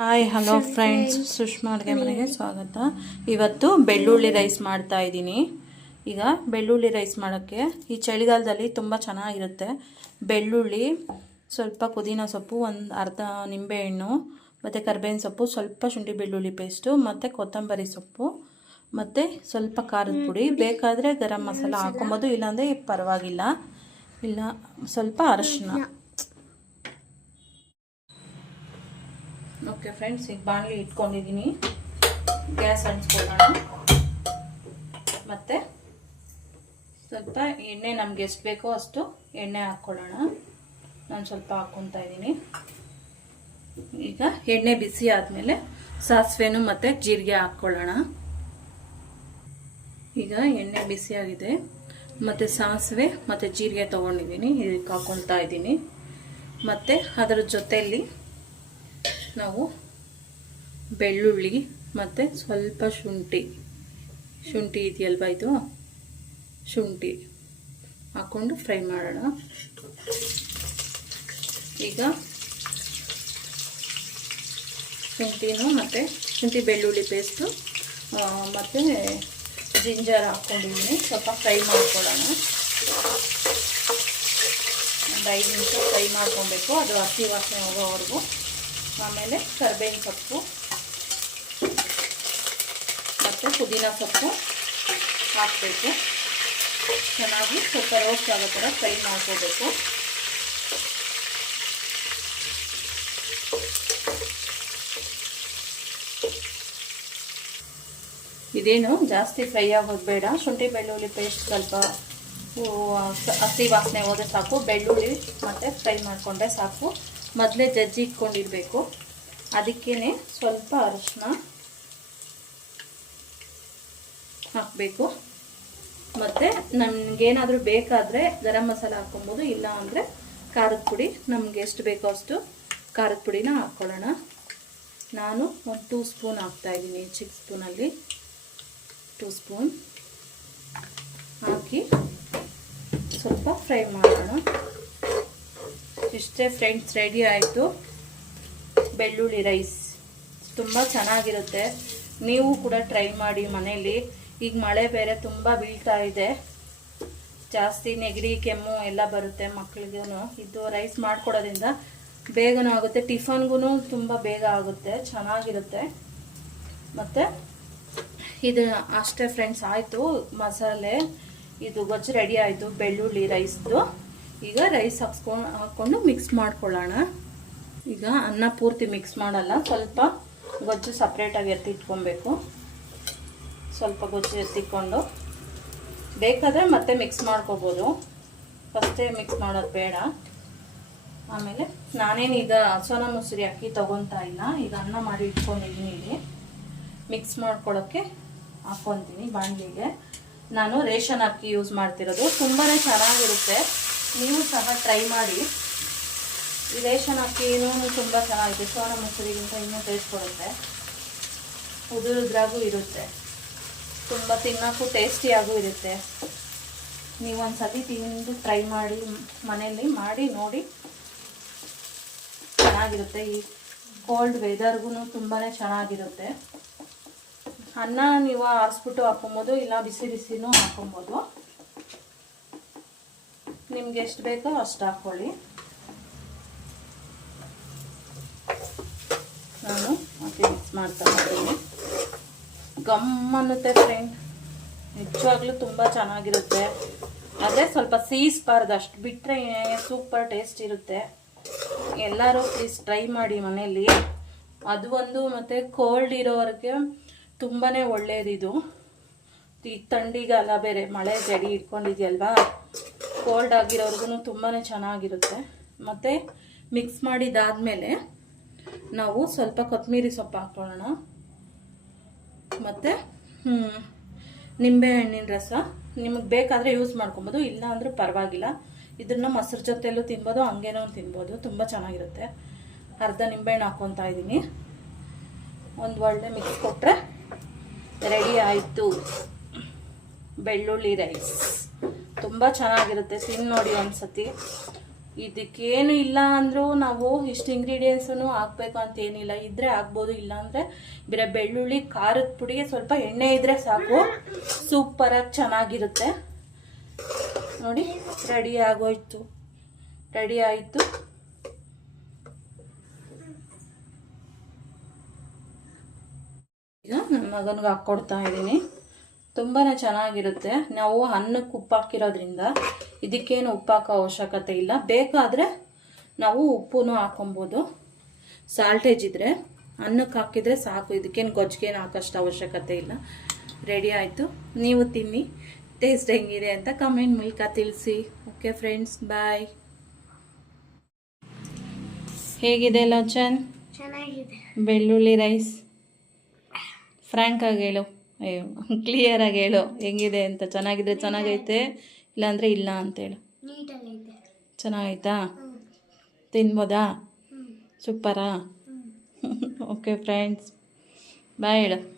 Hi hello friends Sushma ಅಡುಗೆ ಮನೆಗೆ ಸ್ವಾಗತ. ಇವತ್ತು ಬೆಳ್ಳುಳ್ಳಿ ರೈಸ್ ಮಾಡ್ತಾ ಇದ್ದೀನಿ. ಈಗ ಬೆಳ್ಳುಳ್ಳಿ ರೈಸ್ ಮಾಡೋಕ್ಕೆ ಈ ಚಳಿಗಾಲದಲ್ಲಿ ತುಂಬ ಚೆನ್ನಾಗಿರುತ್ತೆ. ಬೆಳ್ಳುಳ್ಳಿ ಸ್ವಲ್ಪ ಪುದೀನ ಸೊಪ್ಪು ಒಂದು ಅರ್ಧ ನಿಂಬೆಹಣ್ಣು ಮತ್ತು ಕರ್ಬೇವಿನ ಸೊಪ್ಪು ಸ್ವಲ್ಪ ಶುಂಠಿ ಬೆಳ್ಳುಳ್ಳಿ ಪೇಸ್ಟು ಮತ್ತು ಕೊತ್ತಂಬರಿ ಸೊಪ್ಪು ಮತ್ತು ಸ್ವಲ್ಪ ಖಾರದ ಪುಡಿ. ಬೇಕಾದರೆ ಗರಂ ಮಸಾಲ ಹಾಕೊಬೋದು ಇಲ್ಲಾಂದರೆ ಪರವಾಗಿಲ್ಲ. ಇಲ್ಲ ಸ್ವಲ್ಪ ಅರಶಿನ. ಓಕೆ ಫ್ರೆಂಡ್ಸ್, ಈಗ ಬಾಣಲಿ ಇಟ್ಕೊಂಡಿದ್ದೀನಿ ಗ್ಯಾಸ್ ಹಂಚ್ಕೊಳ್ಳೋಣ ಮತ್ತು ಸ್ವಲ್ಪ ಎಣ್ಣೆ ನಮ್ಗೆ ಎಷ್ಟು ಬೇಕೋ ಅಷ್ಟು ಎಣ್ಣೆ ಹಾಕ್ಕೊಳ್ಳೋಣ. ನಾನು ಸ್ವಲ್ಪ ಹಾಕ್ಕೊತಾ ಇದ್ದೀನಿ ಈಗ ಎಣ್ಣೆ ಬಿಸಿ ಆದಮೇಲೆ ಸಾಸಿವೆನೂ ಮತ್ತು ಜೀರಿಗೆ ಹಾಕ್ಕೊಳ್ಳೋಣ. ಈಗ ಎಣ್ಣೆ ಬಿಸಿಯಾಗಿದೆ ಮತ್ತು ಸಾಸಿವೆ ಮತ್ತು ಜೀರಿಗೆ ತೊಗೊಂಡಿದ್ದೀನಿ ಇದಕ್ಕೆ ಹಾಕ್ಕೊತಾ ಇದ್ದೀನಿ ಮತ್ತು ಅದರ ಜೊತೆಯಲ್ಲಿ ನಾವು ಬೆಳ್ಳುಳ್ಳಿ ಮತ್ತು ಸ್ವಲ್ಪ ಶುಂಠಿ. ಶುಂಠಿ ಇದೆಯಲ್ವ ಇದು? ಶುಂಠಿ ಹಾಕ್ಕೊಂಡು ಫ್ರೈ ಮಾಡೋಣ. ಈಗ ಶುಂಠಿನೂ ಮತ್ತು ಶುಂಠಿ ಬೆಳ್ಳುಳ್ಳಿ ಪೇಸ್ಟು ಮತ್ತು ಜಿಂಜರ್ ಹಾಕ್ಕೊಂಡಿದ್ದೀನಿ ಸ್ವಲ್ಪ ಫ್ರೈ ಮಾಡ್ಕೊಳ್ಳೋಣ. ಒಂದು ಐದು ನಿಮಿಷ ಫ್ರೈ ಮಾಡ್ಕೊಬೇಕು. ಅದು ಹಸಿ ವಾಸನೆ ಹೋಗೋವರೆಗೂ. ಆಮೇಲೆ ಕರ್ಬೇವಿನ ಸೊಪ್ಪು, ಮತ್ತು ಪುದೀನ ಸೊಪ್ಪು ಹಾಕಬೇಕು. ಚೆನ್ನಾಗಿ ಸ್ವಲ್ಪ ರೋಸ್ಟ್ ಆಗೋ ಥರ ಫ್ರೈ ಮಾಡ್ಕೋಬೇಕು. ಇದೇನು ಜಾಸ್ತಿ ಫ್ರೈ ಆಗೋದು ಬೇಡ. ಶುಂಠಿ, ಬೆಳ್ಳುಳ್ಳಿ ಪೇಸ್ಟ್ ಸ್ವಲ್ಪ ಹಸಿ ವಾಸನೆ ಹೋದ್ರೆ ಸಾಕು. ಬೆಳ್ಳುಳ್ಳಿ ಮತ್ತು ಫ್ರೈ ಮಾಡಿಕೊಂಡ್ರೆ ಸಾಕು. ಮೊದಲೇ ಜಜ್ಜಿ ಇಟ್ಕೊಂಡಿರಬೇಕು. ಅದಕ್ಕೇ ಸ್ವಲ್ಪ ಅರಿಶಿನ ಹಾಕಬೇಕು. ಮತ್ತು ನಮಗೇನಾದರೂ ಬೇಕಾದರೆ ಗರಂ ಮಸಾಲ ಹಾಕ್ಕೊಬೋದು, ಇಲ್ಲ ಅಂದರೆ ಖಾರದ ಪುಡಿ. ನಮ್ಗೆ ಎಷ್ಟು ಬೇಕೋ ಅಷ್ಟು ಖಾರದ ಪುಡಿನ ಹಾಕ್ಕೊಳ್ಳೋಣ. ನಾನು ಒಂದು ಟೂ ಸ್ಪೂನ್ ಹಾಕ್ತಾಯಿದ್ದೀನಿ ಚಿಕ್ಕ ಸ್ಪೂನಲ್ಲಿ ಟೂ ಸ್ಪೂನ್ ಹಾಕಿ ಸ್ವಲ್ಪ ಫ್ರೈ ಮಾಡೋಣ. ಇಷ್ಟೇ ಫ್ರೆಂಡ್ಸ್ ರೆಡಿ ಆಯಿತು. ಬೆಳ್ಳುಳ್ಳಿ ರೈಸ್ ತುಂಬ ಚೆನ್ನಾಗಿರುತ್ತೆ. ನೀವು ಕೂಡ ಟ್ರೈ ಮಾಡಿ ಮನೇಲಿ. ಈಗ ಮಳೆ ಬೇರೆ ತುಂಬ ಬೀಳ್ತಾ ಇದೆ. ಜಾಸ್ತಿ ನೆಗಡಿ, ಕೆಮ್ಮು ಎಲ್ಲ ಬರುತ್ತೆ ಮಕ್ಳಿಗೂ ಇದು ರೈಸ್ ಮಾಡಿಕೊಡೋದ್ರಿಂದ ಬೇಗನೂ ಆಗುತ್ತೆ. ಟಿಫನ್ಗೂ ತುಂಬ ಬೇಗ ಆಗುತ್ತೆ. ಚೆನ್ನಾಗಿರುತ್ತೆ. ಮತ್ತು ಇದು ಅಷ್ಟೇ ಫ್ರೆಂಡ್ಸ್, ಆಯಿತು ಮಸಾಲೆ. ಇದು ಗೊಜ್ಜು ರೆಡಿ ಆಯಿತು, ಬೆಳ್ಳುಳ್ಳಿ ರೈಸ್ದು ಈಗ ರೈಸ್ ಹಾಕ್ಸ್ಕೊಂಡು ಹಾಕ್ಕೊಂಡು ಮಿಕ್ಸ್ ಮಾಡ್ಕೊಳ್ಳೋಣ. ಈಗ ಅನ್ನ ಪೂರ್ತಿ ಮಿಕ್ಸ್ ಮಾಡಲ್ಲ, ಸ್ವಲ್ಪ ಗೊಜ್ಜು ಸಪ್ರೇಟಾಗಿ ಎತ್ತಿಟ್ಕೊಬೇಕು ಸ್ವಲ್ಪ ಗೊಜ್ಜು ಎತ್ತಿಕೊಂಡು ಬೇಕಾದರೆ ಮತ್ತೆ ಮಿಕ್ಸ್ ಮಾಡ್ಕೋಬೋದು. ಫಸ್ಟೇ ಮಿಕ್ಸ್ ಮಾಡೋದು ಬೇಡ. ಆಮೇಲೆ ನಾನೇನು ಈಗ ಸೋನಾ ಮೊಸರಿ ಅಕ್ಕಿ ತೊಗೊತಾ ಇಲ್ಲ. ಈಗ ಅನ್ನ ಮಾಡಿ ಇಟ್ಕೊಂಡಿದ್ದೀನಿ ಇಲ್ಲಿ. ಮಿಕ್ಸ್ ಮಾಡ್ಕೊಳ್ಳೋಕ್ಕೆ ಹಾಕ್ಕೊತೀನಿ ಬಾಣಲಿಗೆ. ನಾನು ರೇಷನ್ ಅಕ್ಕಿ ಯೂಸ್ ಮಾಡ್ತಿರೋದು. ತುಂಬಾ ಚೆನ್ನಾಗಿರುತ್ತೆ. ನೀವು ಸಹ ಟ್ರೈ ಮಾಡಿ. ಈ ಹಾಕಿ ಅಕ್ಕಿನೂ ತುಂಬ ಚೆನ್ನಾಗಿದೆ ಸೋನ ಮೊಸರಿಗಿಂತ ಇನ್ನೂ ಟೇಸ್ಟ್ ಕೊಡುತ್ತೆ ಉದುರುದ್ರಾಗೂ ಇರುತ್ತೆ. ತುಂಬ ತಿನ್ನೋಕ್ಕೂ ಟೇಸ್ಟಿಯಾಗೂ ಇರುತ್ತೆ. ನೀವು ಒಂದು ಸತಿ ತಿಂದು ಟ್ರೈ ಮಾಡಿ, ಮನೆಯಲ್ಲಿ ಮಾಡಿ, ನೋಡಿ. ಚೆನ್ನಾಗಿರುತ್ತೆ. ಈ ಕೋಲ್ಡ್ ವೆದರ್ಗೂ ತುಂಬಾ ಚೆನ್ನಾಗಿರುತ್ತೆ. ಅನ್ನ ನೀವು ಆರಿಸ್ಬಿಟ್ಟು ಹಾಕೊಬೋದು ಇಲ್ಲ ಬಿಸಿ ಬಿಸಿನೂ ಹಾಕೊಬೋದು ನಿಮ್ಗೆ ಎಷ್ಟು ಬೇಕೋ ಅಷ್ಟು ಹಾಕ್ಕೊಳ್ಳಿ ನಾನು ಮತ್ತೆ ಮಿಕ್ಸ್ ಮಾಡ್ತಾ ಇದ್ದೀನಿ ಗಮ್ ಅನ್ನುತ್ತೆ ಫ್ರೆಂಡ್ ನಿಜವಾಗ್ಲೂ ತುಂಬ ಚೆನ್ನಾಗಿರುತ್ತೆ. ಆದರೆ ಸ್ವಲ್ಪ ಸೀಸ್ಬಾರ್ದು, ಅಷ್ಟು ಬಿಟ್ಟರೆ ಸೂಪರ್ ಟೇಸ್ಟ್ ಇರುತ್ತೆ. ಎಲ್ಲರೂ ಪ್ಲೀಸ್ ಟ್ರೈ ಮಾಡಿ ಮನೆಯಲ್ಲಿ. ಅದು ಒಂದು ಮತ್ತು ಕೋಲ್ಡ್ ಇರೋವರೆಗೆ ತುಂಬಾ ಒಳ್ಳೆಯದಿದು ಈ ಥಂಡಿಗಾಲ ಬೇರೆ, ಮಳೆ ಜಡಿ ಇಟ್ಕೊಂಡಿದೆಯಲ್ವಾ? ಕೋಲ್ಡ್ ಆಗಿರೋರ್ಗು ತುಂಬಾ ಚೆನ್ನಾಗಿರುತ್ತೆ. ಮತ್ತು ಮಿಕ್ಸ್ ಮಾಡಿದಾದಮೇಲೆ ನಾವು ಸ್ವಲ್ಪ ಕೊತ್ತಂಬರಿ ಸೊಪ್ಪು ಹಾಕ್ಕೊಳ್ಳೋಣ. ಮತ್ತು ನಿಂಬೆಹಣ್ಣಿನ ರಸ. ನಿಮಗೆ ಬೇಕಾದರೆ ಯೂಸ್ ಮಾಡ್ಕೊಬೋದು ಇಲ್ಲ ಅಂದರೆ ಪರವಾಗಿಲ್ಲ. ಇದನ್ನು ಮೊಸರು ಜೊತೆಯಲ್ಲೂ ತಿನ್ಬೋದು, ಹಂಗೇನೋ ತಿನ್ಬೋದು. ತುಂಬ ಚೆನ್ನಾಗಿರುತ್ತೆ. ಅರ್ಧ ನಿಂಬೆಹಣ್ಣು ಹಾಕ್ಕೊತಾ ಇದ್ದೀನಿ ಒಂದು ಒಳ್ಳೆ ಮಿಕ್ಸ್ ಕೊಟ್ಟರೆ ರೆಡಿ ಆಯಿತು. ಬೆಳ್ಳುಳ್ಳಿ ರೈಸ್ ತುಂಬ ಚೆನ್ನಾಗಿರುತ್ತೆ ತಿಂದು ನೋಡಿ ಒಂದ್ಸತಿ. ಇದಕ್ಕೇನು ಇಲ್ಲ ಅಂದರೂ ನಾವು ಇಷ್ಟು ಇಂಗ್ರೀಡಿಯೆಂಟ್ಸೂ ಹಾಕ್ಬೇಕು ಅಂತ ಏನಿಲ್ಲ. ಇದ್ರೆ ಇಲ್ಲ ಅಂದರೆ ಬೇರೆ ಬೆಳ್ಳುಳ್ಳಿ, ಖಾರದ ಪುಡಿಗೆ ಸ್ವಲ್ಪ ಎಣ್ಣೆ ಇದ್ರೆ ಸಾಕು. ಸೂಪರಾಗಿ ಚೆನ್ನಾಗಿರುತ್ತೆ. ನೋಡಿ ರೆಡಿ ಆಗೋಯ್ತು. ರೆಡಿ ಆಯಿತು. ಈಗ ನನ್ನ ಮಗನಿಗೆ ಹಾಕ್ಕೊಡ್ತಾ ಇದ್ದೀನಿ. ತುಂಬಾ ಚೆನ್ನಾಗಿರುತ್ತೆ. ನಾವು ಅನ್ನಕ್ಕೆ ಉಪ್ಪು ಹಾಕಿರೋದ್ರಿಂದ ಇದಕ್ಕೇನು ಉಪ್ಪು ಹಾಕೋ ಅವಶ್ಯಕತೆ ಇಲ್ಲ. ಬೇಕಾದರೆ ನಾವು ಉಪ್ಪು ಹಾಕೊಬೋದು. ಸಾಲ್ಟೇಜ್ ಇದ್ದರೆ ಅನ್ನಕ್ಕೆ ಹಾಕಿದರೆ ಸಾಕು. ಇದಕ್ಕೇನು ಗೊಜ್ಜಿಗೇನು ಹಾಕೋಷ್ಟು ಅವಶ್ಯಕತೆ ಇಲ್ಲ. ರೆಡಿ ಆಯಿತು. ನೀವು ತಿನ್ನಿ. ಟೇಸ್ಟ್ ಹೆಂಗಿದೆ ಅಂತ ಕಮೆಂಟ್ ಮೂಲಕ ತಿಳಿಸಿ. ಓಕೆ ಫ್ರೆಂಡ್ಸ್ ಬಾಯ್ ಹೇಗಿದೆ ಲೋಚನ್? ಚೆನ್ನಾಗಿದೆ. ಬೆಳ್ಳುಳ್ಳಿ ರೈಸ್ ಫ್ರ್ಯಾಂಕ್ ಆಗಿ ಹೇಳು. ಅಯ್ಯೋ ಕ್ಲಿಯರ್ ಆಗಿ ಹೇಳು. ಹೆಂಗಿದೆ ಅಂತ? ಚೆನ್ನಾಗಿದ್ರೆ ಚೆನ್ನಾಗೈತೆ ಇಲ್ಲಾಂದ್ರೆ ಇಲ್ಲ ಅಂತ ಹೇಳು. ನೀಟಾಗೈತೆ ಚೆನ್ನಾಗೈತಾ? ತಿನ್ಬೋದಾ? ಸೂಪರಾ? ಓಕೆ ಫ್ರೆಂಡ್ಸ್ ಬಾಯ್ ಹೇಳು.